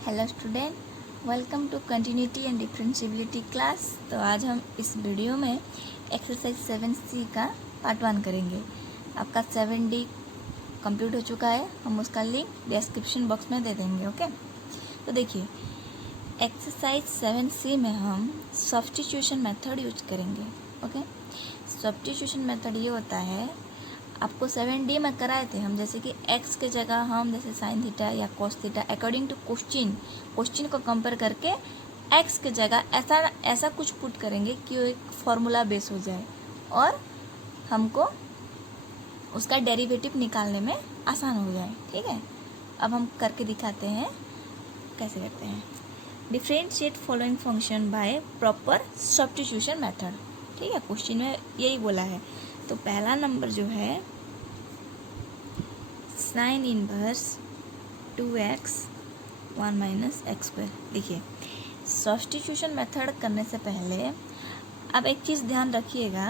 Hello student, welcome to continuity and differentiability class. तो आज हम इस वीडियो में एक्सरसाइज 7C का पार्ट 1 करेंगे। आपका 7D कंप्लीट हो चुका है, हम उसका लिंक डिस्क्रिप्शन बॉक्स में दे देंगे। ओके, तो देखिए एक्सरसाइज 7C में हम सब्स्टिट्यूशन मेथड यूज करेंगे। ओके, सब्स्टिट्यूशन मेथड ये होता है, आपको 7D में कराए थे हम, जैसे कि x के जगह हम जैसे साइन थीटा या cos theta according to question को कंपेयर करके x के जगह ऐसा कुछ पुट करेंगे कि वो एक फॉर्मूला बेस हो जाए और हमको उसका डेरिवेटिव निकालने में आसान हो जाए। ठीक है, अब हम करके दिखाते हैं कैसे करते हैं। Differentiate following function by proper substitution method. ठीक है, क्वेश्चन में यही बोला है। तो पहला नंबर जो है sine inverse 2x 1 minus x square. देखिए सब्स्टिट्यूशन मेथड करने से पहले अब एक चीज़ ध्यान रखिएगा,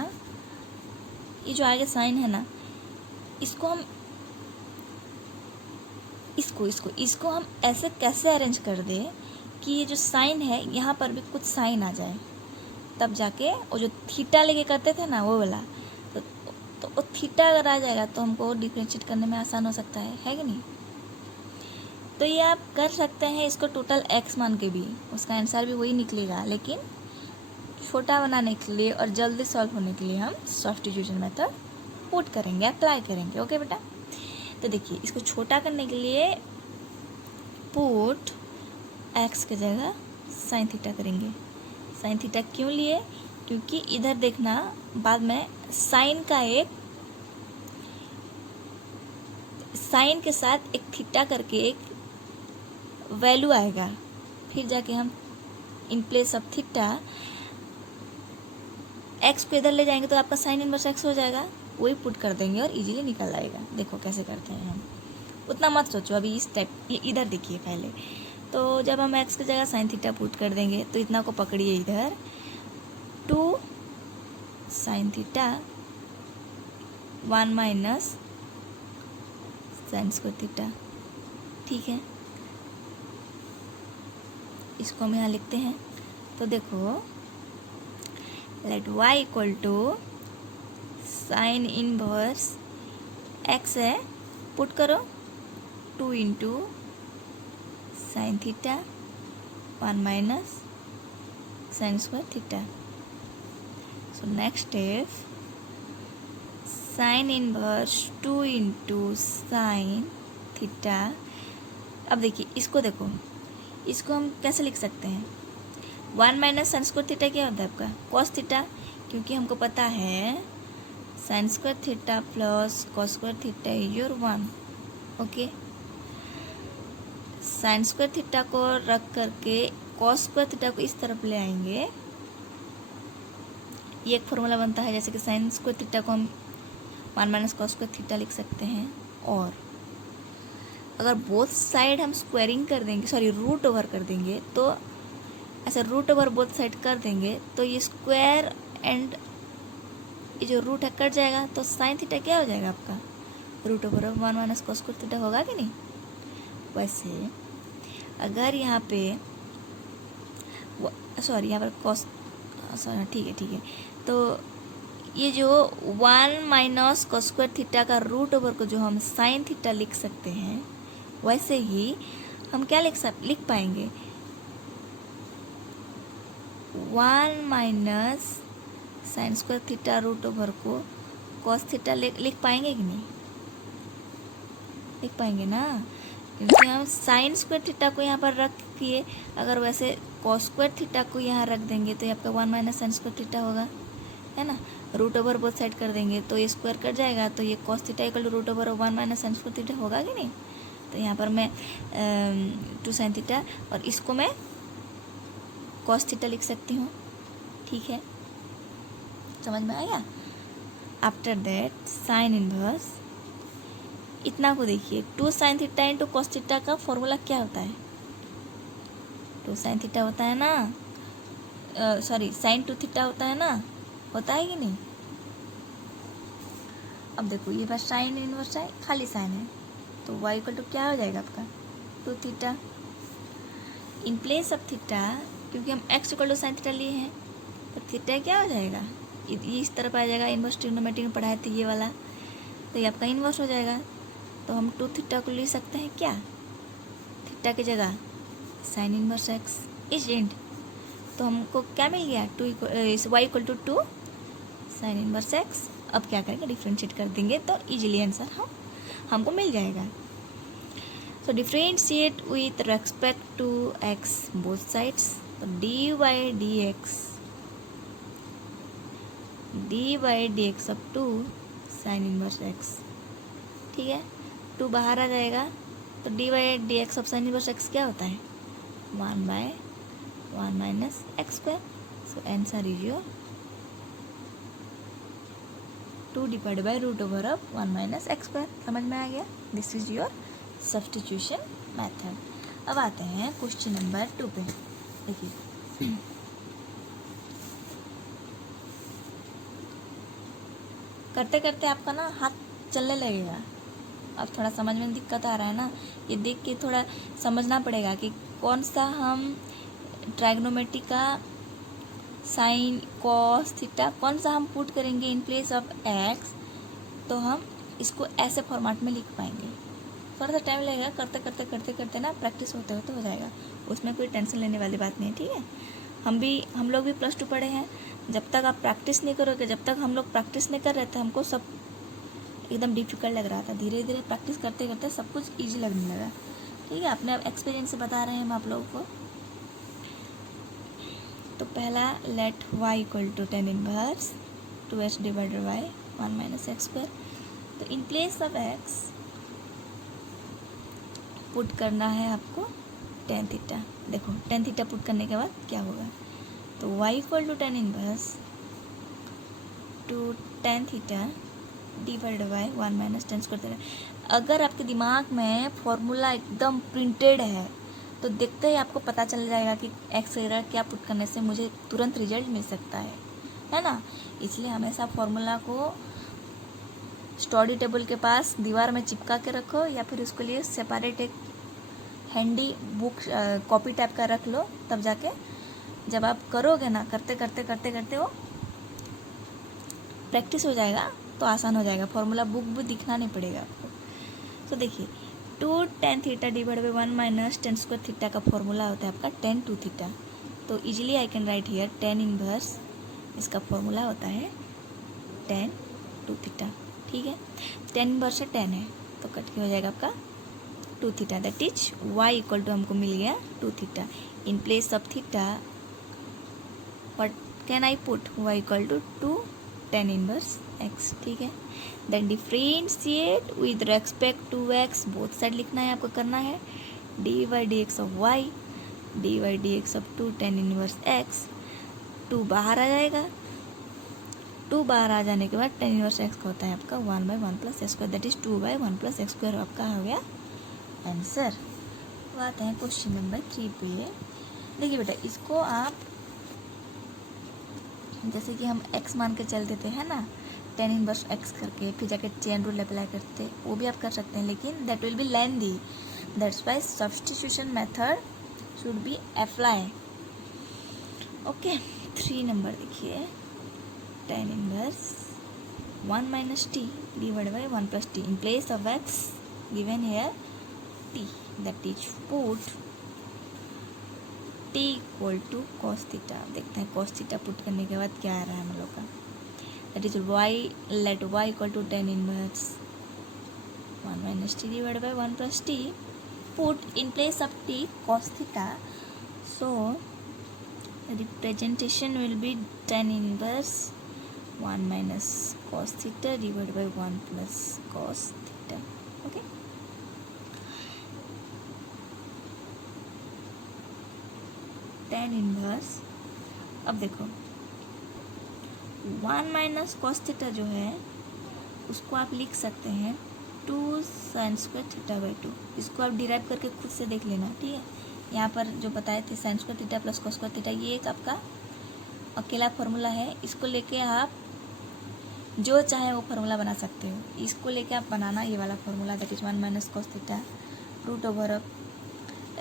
ये जो आगे साइन है ना, इसको हम इसको हम ऐसे कैसे अरेंज कर दे कि ये जो साइन है यहाँ पर भी कुछ साइन आ जाए, तब जाके वो जो थीटा लेके करते थे ना वो वाला, तो वो थीटा अगर आ जाएगा तो हमको डिफरेंशिएट करने में आसान हो सकता है कि नहीं। तो ये आप कर सकते हैं इसको टोटल x मान के भी, उसका आंसर भी वही निकलेगा, लेकिन छोटा बनाने के लिए और जल्दी सॉल्व होने के लिए हम सब्स्टिट्यूशन मेथड पुट करेंगे, अप्लाई करेंगे। ओके बेटा, तो देखिए इसको छोटा करने के लिए पुट x के जगह साइन थीटा करेंगे। साइन थीटा क्यों लिए? क्योंकि इधर देखना बाद में साइन के साथ एक थीटा करके एक वैल्यू आएगा, फिर जाके हम इन प्लेस ऑफ थीटा एक्स को इधर ले जाएंगे तो आपका साइन इनवर्स एक्स हो जाएगा, वही पुट कर देंगे और इजीली निकल आएगा। देखो कैसे करते हैं हम, उतना मत सोचो अभी, इस टाइप इधर देखिए पहले। तो जब हम एक्स की जगह साइन थीटा पुट कर देंगे तो इतना को पकड़िए इधर 2 sine theta 1 minus sine square theta. ठीक है, इसको हम यहाँ लिखते हैं। तो देखो let y equal to sine inverse x है, पुट करो 2 into sine theta 1 minus sine square theta. So next step sine inverse 2 into sine theta. अब देखिए इसको देखो, इसको हम कैसे लिख सकते हैं, 1 माइनस साइन स्क्वायर थीटा क्या होता है आपका कॉस थीटा, क्योंकि हमको पता है sign square theta plus cos square theta is your 1। Okay, sign square theta को रख करके कॉस स्क्वायर थीटा को इस तरफ ले आएंगे, ये एक फॉर्मूला बनता है, जैसे कि साइन स्क्वायर थीटा को हम 1 माइनस कॉस स्क्वायर थीटा लिख सकते हैं। और अगर बोथ साइड हम स्क्वायरिंग कर देंगे, सॉरी रूट ओवर कर देंगे, तो ऐसा रूट ओवर बोथ साइड कर देंगे तो ये स्क्वायर एंड ये जो रूट है कट जाएगा, तो साइन थीटा क्या हो जाएगा आपका root over 1 minus cos square theta होगा कि नहीं। वैसे अगर यहाँ पे सॉरी यहाँ पर कॉस, सॉरी ठीक है, तो ये जो 1 माइनस कॉस स्क्वायर थीटा का रूट ओवर को जो हम साइन थीटा लिख सकते हैं, वैसे ही हम क्या लिख पाएंगे 1 minus sine square theta root over को कॉस थीटा लिख पाएंगे कि नहीं, लिख पाएंगे ना, क्योंकि हम साइन स्क्वायर थीटा को यहाँ पर रख किए, अगर वैसे कॉस स्क्वायर थीटा को यहाँ रख देंगे तो ये आपका 1 माइनस साइन स्क्वायर थीटा होगा, है ना। रूट ओवर बोथ साइड कर देंगे तो ये स्क्वायर कट जाएगा, तो ये cos theta equal to root over 1 minus sine square theta होगा कि नहीं। तो यहाँ पर मैं 2 साइन थीटा और इसको मैं कॉस थीटा लिख सकती हूँ। ठीक है, समझ में आया। आफ्टर दैट साइन इनवर्स, इतना को देखिए 2 sine theta into cos theta का फॉर्मूला क्या होता है, 2 साइन थीटा होता है ना, सॉरी साइन 2 थीटा होता है ना, होता है कि नहीं। अब देखो ये बस साइन इनवर्स है, खाली साइन है, तो y इक्वल टू क्या हो जाएगा आपका 2 theta. In place of theta, क्योंकि हम x equal to sine theta लिए हैं, तो थीटा क्या हो जाएगा, ये इस तरफ आ जाएगा। इन्वर्स ट्रिग्नोमेट्री में पढ़ाए थे ये वाला, तो ये आपका इन्वर्स हो जाएगा। तो हम 2 थीटा को ले सकते हैं क्या, थीटा की जगह sine inverse x is end. तो हमको क्या मिल गया, y equal to 2 sine inverse x। अब क्या करेंगे, डिफ्रेंशिएट कर देंगे तो इजीली आंसर हमको मिल जाएगा। So differentiate with respect to x both sides, तो dy dx of 2 sine inverse x, ठीक है। 2 बाहर आ जाएगा, तो dy dx of sine inverse x क्या होता है, 1/1 minus x square. So answer is your 2 divide by root over of 1 minus x square. समझ में आ गया, this is your substitution method. अब आते हैं क्वेश्चन नंबर 2 पे। देखिए करते करते आपका ना हाथ चलने लगेगा। अब थोड़ा समझ में दिक्कत आ रहा है ना, ये देख के थोड़ा समझना पड़ेगा कि कौन सा हम ट्राइग्नोमेट्री का साइन कॉस थीटा कौन सा हम पुट करेंगे इन प्लेस ऑफ एक्स, तो हम इसको ऐसे फॉर्मेट में लिख पाएंगे। थोड़ा सा टाइम लगेगा, करते करते करते करते ना प्रैक्टिस होते होते हो जाएगा, उसमें कोई टेंशन लेने वाली बात नहीं है, ठीक है। हम लोग भी +2 पढ़े हैं, जब तक आप प्रैक्टिस नहीं करोगे, जब तक हम लोग प्रैक्टिस नहीं कर रहे थे हमको सब एकदम डिफिकल्ट लग रहा था। धीरे धीरे प्रैक्टिस करते करते सब कुछ ईजी लगने लगा, ठीक है। अपने एक्सपीरियंस से बता रहे हैं हम आप लोगों को। तो पहला let y equal to tan inverse 2h divided by 1 minus x square. तो in place of x put करना है आपको tan थीटा। देखो tan थीटा पुट करने के बाद क्या होगा, तो y equal to tan inverse two tan theta divide by 1 minus tan square. अगर आपके दिमाग में फॉर्मूला एकदम प्रिंटेड है तो देखते ही आपको पता चल जाएगा कि एक्स वगैरह क्या पुट करने से मुझे तुरंत रिजल्ट मिल सकता है ना। इसलिए हमेशा फॉर्मूला को स्टडी टेबल के पास दीवार में चिपका के रखो, या फिर उसके लिए सेपरेट एक हैंडी बुक कॉपी टाइप का रख लो, तब जाके जब आप करोगे ना, करते करते करते करते वो प्रैक्टिस हो जाएगा तो आसान हो जाएगा। फॉर्मूला बुक भी दिखना नहीं पड़ेगा आपको। तो देखिए 2 tan theta divide by 1 minus tan square theta का फॉर्मूला होता है आपका tan 2 थीटा। तो easily I can write here tan inverse, इसका फॉर्मूला होता है tan 2 थीटा, ठीक है। tan इनवर्स से tan है तो कट के हो जाएगा आपका 2 theta, that is y equal to हमको मिल गया 2 theta. In place of theta what can I put, y equal to 2 tan inverse x, ठीक है। Then differentiate with respect to x, both side लिखना है आपको, करना है dy dx of y dy dx of 2 tan inverse x। 2 बाहर आ जाएगा, 2 बाहर आ जाने के बाद tan इनवर्स x का होता है आपका 1/1 plus x square, that is 2/1 plus x square आपका हो गया आंसर। तो आते हैं क्वेश्चन नंबर 3 पे। देखिए बेटा, इसको आप जैसे कि हम x मान के चल देते हैं ना, tan इनवर्स x करके फिर जाके चेन रूल अप्लाई करते, वो भी आप कर सकते हैं, लेकिन that will be lengthy, that's why substitution method should be apply. Okay, 3 number देखिए, tan inverse 1 minus t divide by 1 plus t in place of x given here t, that is put t equal to cos theta. देखते हैं cos theta put करने के बाद क्या आ रहा है हम लोग का, that is y, let y equal to tan inverse 1 minus t divide by 1 plus t, put in place of t cos theta. So representation will be tan inverse 1 minus cos theta divide by 1 plus cos theta. Okay, tan inverse, अब देखो 1 minus cos theta जो है उसको आप लिख सकते हैं 2 sine square theta by 2। इसको आप डिराइव करके खुद से देख लेना, ठीक है। यहाँ पर जो बताए थे sign square theta plus cos square theta, ये एक आपका अकेला फार्मूला है। इसको लेके आप जो चाहे वो फार्मूला बना सकते हो। इसको लेके आप बनाना ये वाला formula, that is 1 minus cos theta root over of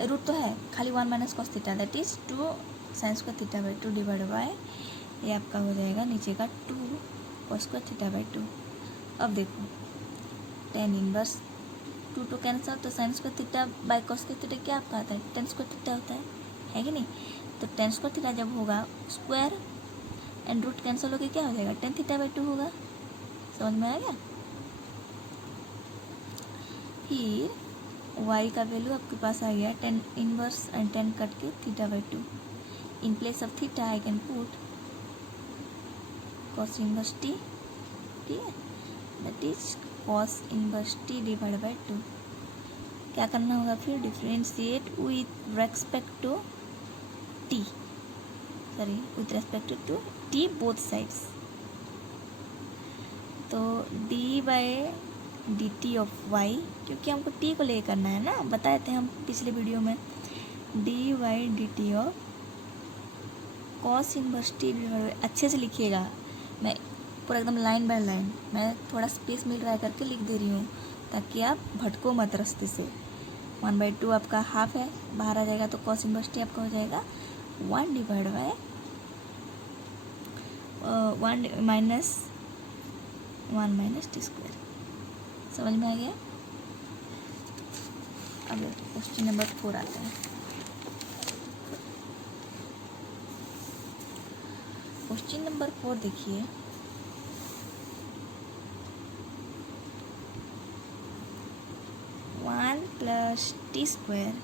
root तो है, खाली 1 minus cos theta that is 2 sine square theta by 2 divide by ये आपका हो जाएगा नीचे का 2 कॉस स्क्वायर थीटा बाई 2। अब देखो टेन इनवर्स 2 कैंसिल, तो sign square theta by cos square theta क्या आपका आता है, टेन स्क्वायर थीटा होता है कि नहीं। तो टेन स्क्वायर थीटा जब होगा स्क्वायर एंड रूट कैंसिल होकर क्या हो जाएगा, टेन थीटा बाई 2 होगा। समझ में आ गया। फिर y का वैल्यू आपके पास आ गया 10 इनवर्स एंड 10 कट के theta by 2। In place of theta I can put cos inverse t, ठीक है, that is cos inverse t divide by 2। क्या करना होगा फिर, differentiate with respect to t, sorry with respect to t both sides. तो d by d t of y, क्योंकि हमको T को ले करना है ना, बताए थे हम पिछले वीडियो में, d y d t of cos inverse t. अच्छे से लिखिएगा, मैं पूरा एकदम लाइन बाय लाइन, मैं थोड़ा स्पेस मिल रहा है करके लिख दे रही हूँ ताकि आप भटको मत रास्ते से। 1/2 आपका हाफ है, बाहर आ जाएगा तो कॉस इनवर्स टी आपका हो जाएगा 1 divide by 1 minus t square. समझ में आ गया। अब क्वेश्चन नंबर 4 आता है। क्वेश्चन नंबर 4 देखिए, one plus t square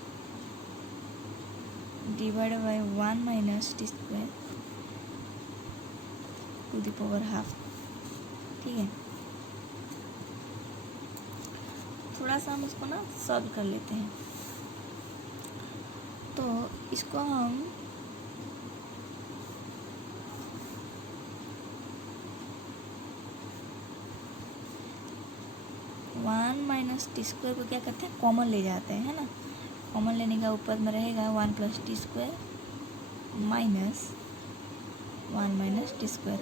divide by 1 minus t square to the power half, ठीक है। थोड़ा सा हम इसको ना सॉल्व कर लेते हैं। तो इसको हम वन माइनस टी स्क्वायर को क्या करते हैं, कॉमन ले जाते हैं, है ना। कॉमन लेने का ऊपर में रहेगा 1 plus t square minus 1 minus t square.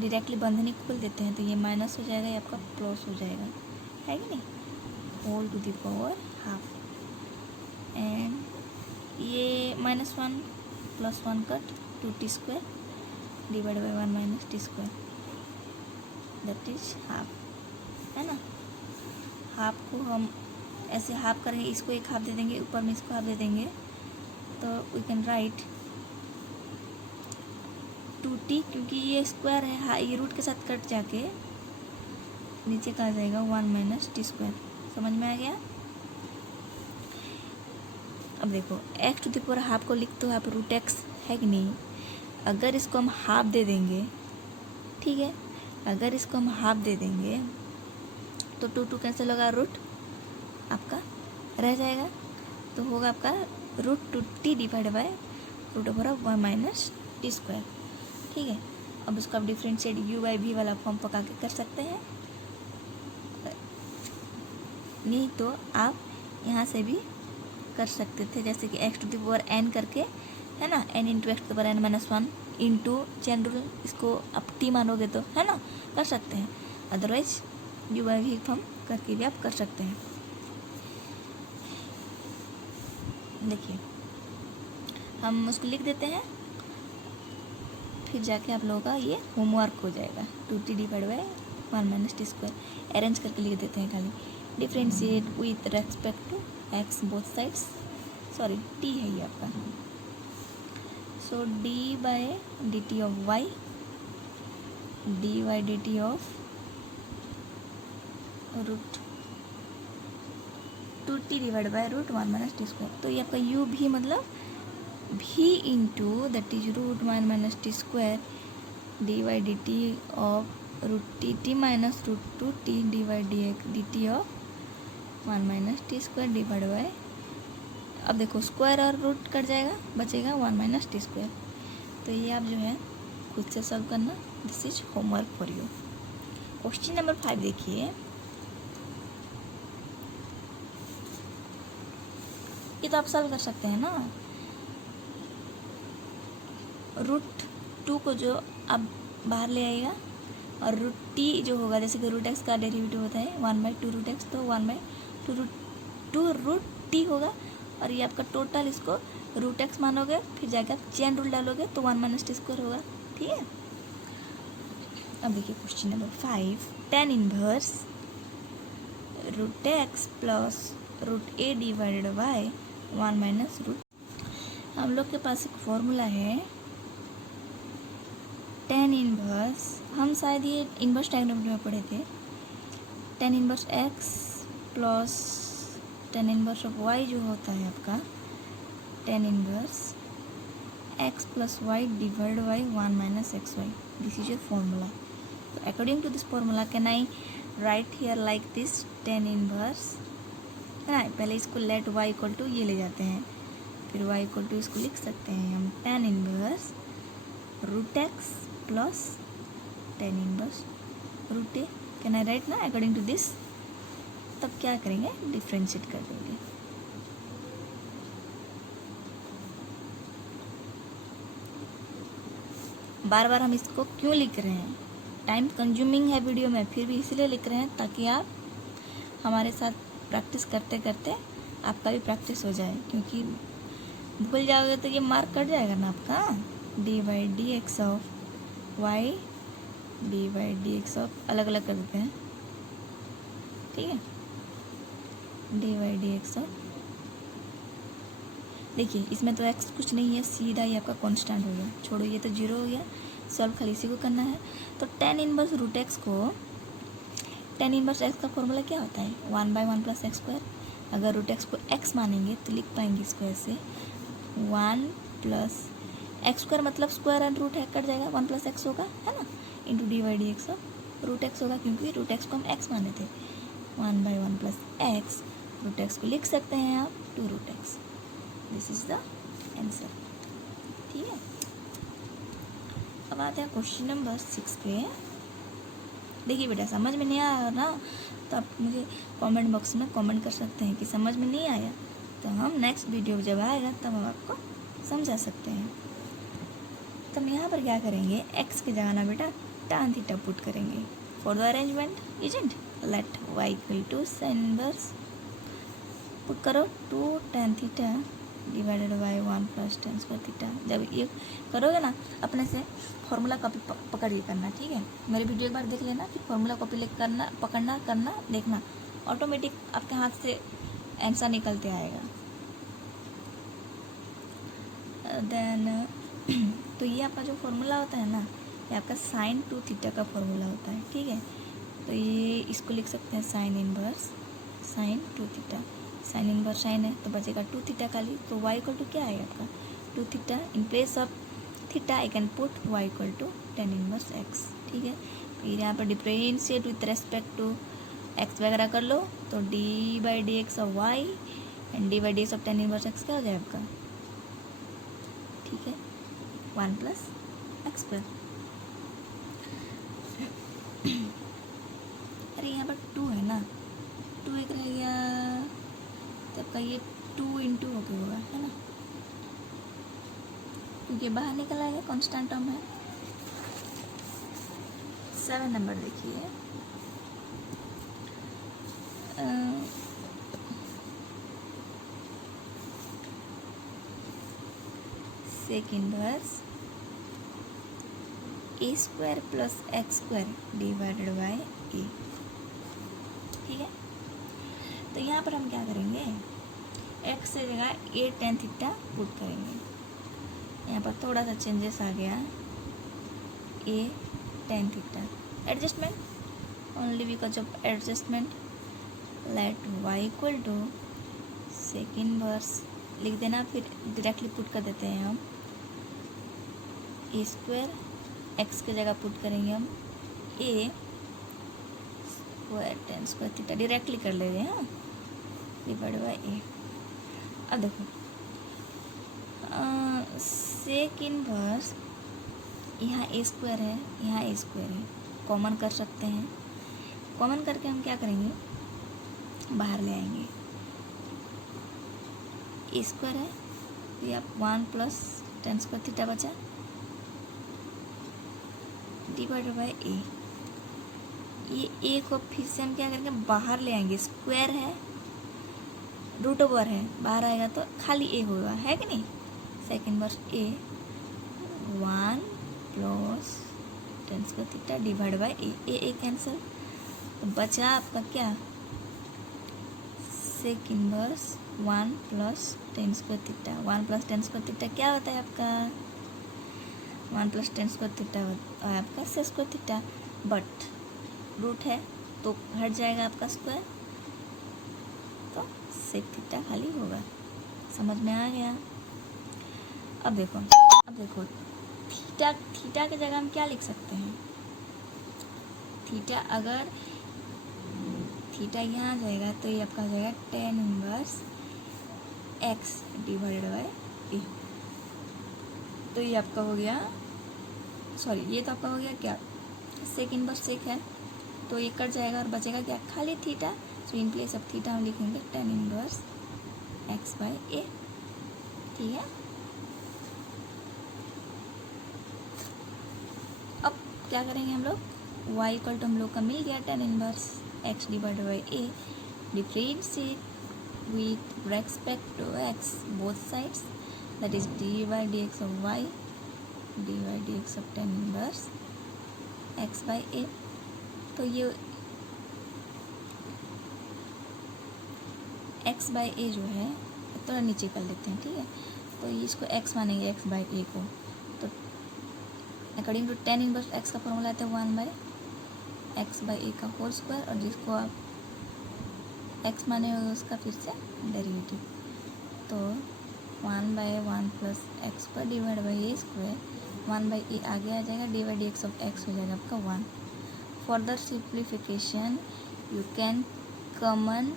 Directly बंधनी खोल देते हैं तो ये माइनस हो जाएगा, ये आपका प्लस हो जाएगा, है कि नहीं, whole to the power half. And ये -1 + 1 cut 2t square divide by 1 minus t square that is half, है ना। हाफ को हम ऐसे हाफ करेंगे, इसको एक हाफ दे देंगे, ऊपर में इसको हाफ दे देंगे, तो वी कैन राइट 2t, क्योंकि ये स्क्वायर है, ये रूट के साथ कट जाके नीचे का आ जाएगा 1 माइनस टी स्क्वायर। समझ में आ गया। अब देखो x to the power half को लिखते हो आप √x, है कि नहीं। अगर इसको हम हाफ दे देंगे, ठीक है, अगर इसको हम हाफ दे देंगे तो 2 कैंसिल होगा, रूट आपका रह जाएगा, तो होगा आपका √2t divide by √1 minus t square, ठीक है। अब उसको आप डिफ्रेंशिएट u/v वाला फॉर्म पका के कर सकते हैं, नहीं तो आप यहाँ से भी कर सकते थे, जैसे कि x to the power n करके, है ना, n into x to the power n minus 1 into general, इसको आप t मानोगे तो, है ना, कर सकते हैं। अदरवाइज u/v फॉर्म करके भी आप कर सकते हैं। देखिए हम उसको लिख देते हैं, फिर जाके आप लोगों का ये होमवर्क हो जाएगा। 2t divide by 1 minus t square arrange करके लिख देते हैं खाली। Differentiate with respect to x both sides, sorry t है ये आपका। So d by d t of y, d by d t of √2t divide by √1 minus t square. तो ये आपका u भी मतलब v into that is √1 minus t square d by d t of √t minus √2t D t of 1 minus t square divide by, अब देखो square और root cut जाएगा, बचेगा 1 माइनस टी स्क्वायर। तो ये आप जो है खुद से सॉल्व करना, this is homework for you. Question number 5 देखिए, ये तो आप सॉल्व कर सकते हैं ना। √2 को जो आप बाहर ले आएगा और √t जो होगा, जैसे कि √x का डेरिवेटिव होता है 1/2 √x, तो 1/2 √t होगा और ये आपका टोटल, इसको रूट एक्स मानोगे, फिर जाके आप चेन रूल डालोगे तो 1 माइनस टी स्क्वायर होगा। ठीक है, अब देखिए question number 5, tan inverse root x plus root a divided by 1 minus root. हम लोग के पास एक फॉर्मूला है tan इनवर्स, हम शायद ये इनवर्स ट्रायंगोनोमेट्री में पढ़े थे। tan inverse x plus tan inverse of y जो होता है आपका tan inverse x plus y divide by 1 minus x y, this is a formula. तो according to this formula can I write here like this tan inverse, है ना। पहले इसको late y equal to ये ले जाते हैं, फिर y इक्वल टू इसको लिख सकते हैं हम tan inverse root x plus tan inverse root a. Can I write ना अकॉर्डिंग टू दिस। तब क्या करेंगे, डिफ्रेंशिएट कर देंगे। बार बार हम इसको क्यों लिख रहे हैं, टाइम कंज्यूमिंग है वीडियो में, फिर भी इसलिए लिख रहे हैं ताकि आप हमारे साथ प्रैक्टिस करते करते आपका भी प्रैक्टिस हो जाए, क्योंकि भूल जाओगे तो ये मार्क कट जाएगा ना आपका। D by d x of y d by d x of, अलग अलग कर देते हैं, ठीक है। D by d x of, देखिए इसमें तो एक्स कुछ नहीं है, सीधा ही आपका कांस्टेंट हो गया, छोड़ो ये तो जीरो हो गया, सॉल्व खाली इसी को करना है। तो tan इनवर्स रूट एक्स को, tan इनवर्स एक्स का फॉर्मूला क्या होता है, 1 बाई 1 प्लस एक्स स्क्वायर। अगर रूट एक्स को एक्स मानेंगे तो लिख पाएंगे इसको ऐसे 1 प्लस एक्स स्क्वायर, मतलब स्क्वायर एंड रूट है कट जाएगा, 1 प्लस एक्स होगा, है ना, into d by d x of root x होगा, क्योंकि रूट एक्स को हम एक्स माने थे। 1 by 1 plus x, root x को लिख सकते हैं आप 2 root x, this is the answer. ठीक है, अब आते हैं क्वेश्चन नंबर 6 पे। देखिए बेटा, समझ में नहीं आया ना तो आप मुझे कमेंट बॉक्स में कमेंट कर सकते हैं कि समझ में नहीं आया, तो हम नेक्स्ट वीडियो जब आएगा तब हम आपको समझा सकते हैं। तो हम यहाँ पर क्या करेंगे, x की जगह ना बेटा tan थीटा पुट करेंगे for the arrangement, isn't. Let y equal to sin inverse, put करो 2 tan theta divided by 1 plus tan square theta. जब ये करोगे ना, अपने से फॉर्मूला कॉपी पकड़ के करना, ठीक है। मेरे वीडियो एक बार देख लेना, फिर फॉर्मूला कॉपी ले करना, पकड़ना, करना, देखना, ऑटोमेटिक आपके हाथ से आंसर निकलते आएगा। देन तो ये आपका जो फॉर्मूला होता है ना, ये आपका साइन 2 थीटा का फॉर्मूला होता है, ठीक है। तो ये इसको लिख सकते हैं sine inverse sine 2 theta, sine inverse sine है तो बचेगा 2 थीटा खाली, तो y इक्वल टू क्या आएगा आपका 2 theta. In place of theta I can put y equal to tan inverse x, ठीक है। फिर यहाँ पर differentiate with respect to x वगैरह कर लो, तो d by d x of y and d by d x of tan inverse x क्या हो जाए आपका, ठीक है, 1 प्लस एक्स स्क्वायर। अरे यहाँ पर 2 है ना, 2 एक रह गया, तो आपका ये 2 इंटू हो गया होगा, है ना, क्योंकि बाहर निकल आएगा, कांस्टेंट टर्म है। 7 नंबर देखिए, sec inverse a square plus x square divided by a, ठीक है। तो यहाँ पर हम क्या करेंगे, एक्स से जगह ए tan थीटा पुट करेंगे। यहाँ पर थोड़ा सा चेंजेस आ गया, a tan theta, adjustment only because of adjustment. Let y equal to sec inverse लिख देना, फिर डायरेक्टली पुट कर देते हैं हम ए स्क्वायर, एक्स की जगह पुट करेंगे हम a square tan square theta, directly कर ले रहे हैं डिवाइड बाय ए। अब देखो सेक इनवर्स, यहाँ ए स्क्वायर है, यहाँ ए स्क्वायर है, कॉमन कर सकते हैं। कॉमन करके हम क्या करेंगे, बाहर ले आएंगे, ए स्क्वायर है तो ये आप 1 प्लस tan स्क्वायर थीटा बचा डिवाइडेड बाय ए। ये ए को फिर से हम क्या करेंगे, बाहर ले आएंगे, स्क्वायर है, रूट ओवर है, बाहर आएगा तो खाली ए होगा, है कि नहीं। Sec inverse a 1 plus tan square theta divide by a cancel, तो बचा आपका क्या, sec inverse 1 plus tan square theta. 1 plus tan square theta क्या होता है आपका, 1 प्लस टेन स्क्वायर थीटा होता है आपका sec square theta, but root है तो हट जाएगा आपका स्क्वायर, तो सेक थीटा खाली होगा। समझ में आ गया। अब देखो थीटा की जगह हम क्या लिख सकते हैं, थीटा अगर थीटा यहाँ आ जाएगा तो ये आपका हो जाएगा tan inverse x divided by a. तो ये आपका हो गया, सॉरी ये तो आपका हो गया क्या, सेक इनवर्स सेक है तो ये कट जाएगा और बचेगा क्या, खाली theta. So in place of theta हम लिखेंगे टेन इनवर्स एक्स बाई ए। ठीक है, अब क्या करेंगे हम लोग, y इक्वल टू हम लोग का मिल गया tan inverse x divide by a, differentiate with respect to x both sides, that is d by d x of y d by d x of tan inverse x by a. तो ये x by ए जो है थोड़ा नीचे कर लेते हैं, ठीक है। तो ये इसको x मानेंगे x बाई ए को, तो according to tan inverse x का फॉर्मूला आता है 1 बाई एक्स बाई ए का होल स्क्वायर, और जिसको आप x माने होगा उसका फिर से डेरिवेटिव, तो 1 by 1 plus x square divide by a square, 1 by a आगे आ जाएगा, d by d x of x हो जाएगा आपका 1। Further simplification you can common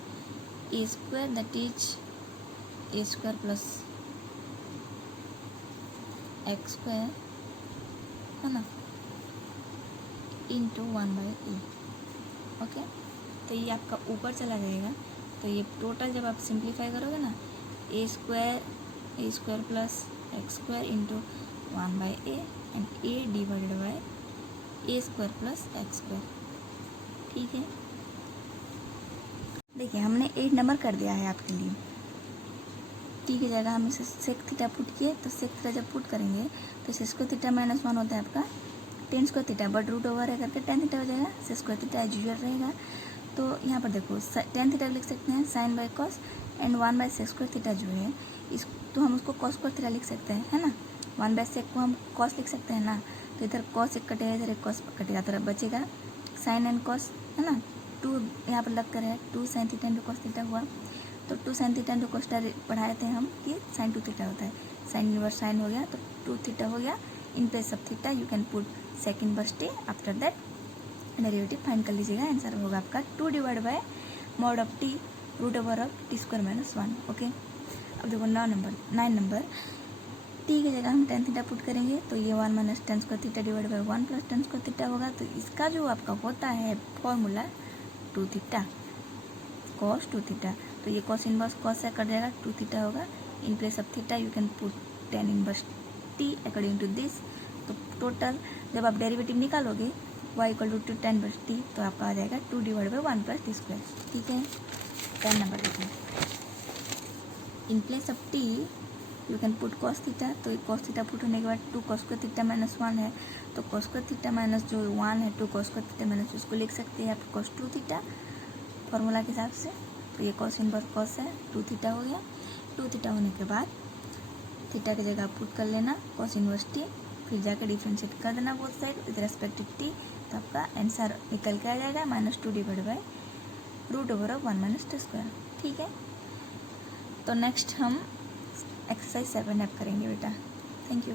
a square that is a square plus x square, है ना, into 1 by A. Okay, तो ये आपका ऊपर चला जाएगा, तो ये टोटल जब आप सिंप्लीफाई करोगे ना, a square plus x square into 1 by a and a divided by a square plus x square. ठीक है, देखिए हमने 8 नंबर कर दिया है आपके लिए। टी की जगह हम इसे सेक थीटा पुट किए, तो सेक थीटा जब पुट करेंगे तो सेक स्क्वायर थीटा माइनस 1 होता है आपका tan square theta, but root over है करके टेन थीटा हो जाएगा, sec square theta as usual रहेगा। तो यहाँ पर देखो टेन थीटा लिख सकते हैं sine by cos, and 1 by sec square theta जो है इस तो हम उसको कॉस स्क्वायर थीटा लिख सकते हैं, है ना। 1 बाई सेक को हम कॉस लिख सकते हैं ना, तो इधर कॉस एक कटेगा, इधर एक कॉस कटेगा, तो बचेगा साइन एंड कॉस, है ना। 2 यहाँ पर लग कर है 2 sine theta into cos theta हुआ, तो 2 sine theta into cos theta पढ़ाए थे हम कि साइन 2 थीटा होता है, साइन इनवर्स साइन हो गया तो 2 थीटा हो गया। In place of theta you can put sec inverse t, after that derivative find कर लीजिएगा, आंसर होगा आपका 2 divide by mod of t root over of t square minus 1। Okay, अब देखो 9 नंबर टी की जगह हम टेन थीटा पुट करेंगे, तो ये 1 minus ten square theta divide by 1 plus tan square theta होगा। तो इसका जो आपका होता है फॉर्मूला 2 थीटा कॉस 2 थीटा, तो ये कॉस इनवर्स कॉस से कट जाएगा, 2 थीटा होगा। In place of theta you can put tan inverse t according to this. तो टोटल जब आप डेरिवेटिव निकालोगे y equal to tan inverse t, तो आपका आ जाएगा 2 divide by 1 plus t square. ठीक है, 10 नंबर देखिए, in place of t you can put cos theta, तो कॉस थीटा पुट होने के बाद 2 कॉस स्क्वायर थीटा माइनस 1 है, तो कॉस स्क्वायर थीटा माइनस जो 1 है 2 कॉस स्क्वायर थीटा माइनस उसको लिख सकते हैं आप कॉस 2 थीटा फॉर्मूला के हिसाब से। तो ये कॉस इनवर्स कॉस है, 2 थीटा हो गया। 2 थीटा होने के बाद थीटा की जगह पुट कर लेना कॉस इनवर्स टी, फिर जाकर डिफ्रेंशिएट कर देना both side with respect to t, तो आपका आंसर निकल के आ जाएगा -2 divide by root over of 1 minus t square. ठीक है, तो नेक्स्ट हम एक्सरसाइज 7 ऐप करेंगे बेटा। Thank you.